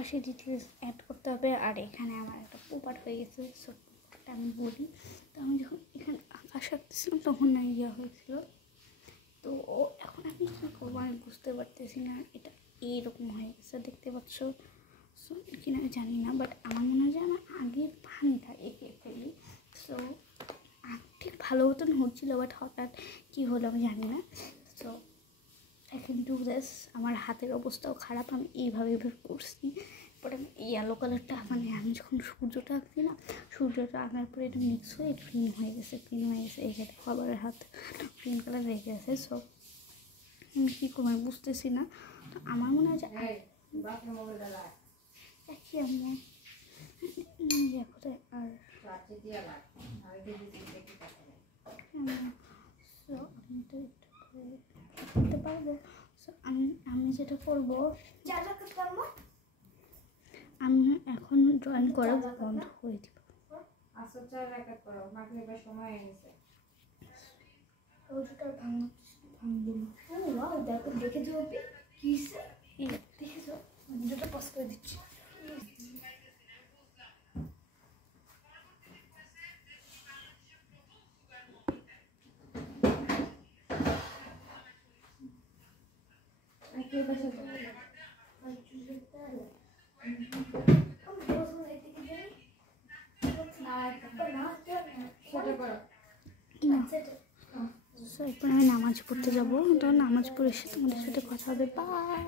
আকাশে details add করতে হবে। আর এখানে আমার একটা পোপাট হয়ে গেছে, সো পোপাটটা আমি বলি। তো আমি যখন এখানে আকাশ আঁকতেছিলাম তখন না ইয়া হয়েছিল। তো এখন আমি কী করবো আমি বুঝতে পারতেছি না। এটা এইরকম হয়ে গেছে, দেখতে পাচ্ছ সো কিনা আমি জানি না, বাট আমার মনে হয় যে আমার আগের পানিটা এঁকে ফেলি। সো ঠিক ভালো মতন হচ্ছিলো, বাট হঠাৎ কী হলো আমি জানি না। So I can do this. আমার হাতের অবস্থাও খারাপ, আমি এইভাবে করছি। বাট আমি ইয়েলো কালারটা মানে আমি যখন সূর্যটা আঁকছি না, সূর্যটা আঁকার পরে এটা মিক্স হয়ে গ্রিন হয়ে গেছে, এখানে খাবারের হাত গ্রিন কালার হয়ে গেছে। সো আমি কী করবো আমি বুঝতেছি না। তো আমার মনে হয় যে একই আমার ইয়ে করে আর সো আমি তো করতে পারবো। সো আমি যেটা করবো আমি এখন ড্রয়িং করা বন্ধ করে দিব। দেখে যাবে কি দেখেছো ভিডিওটা পজ করে দিচ্ছি। এরপর আমি নামাজ পড়তে যাবো। তো নামাজ পড়ে এসে তোমাদের সাথে কথা হবে। বাই।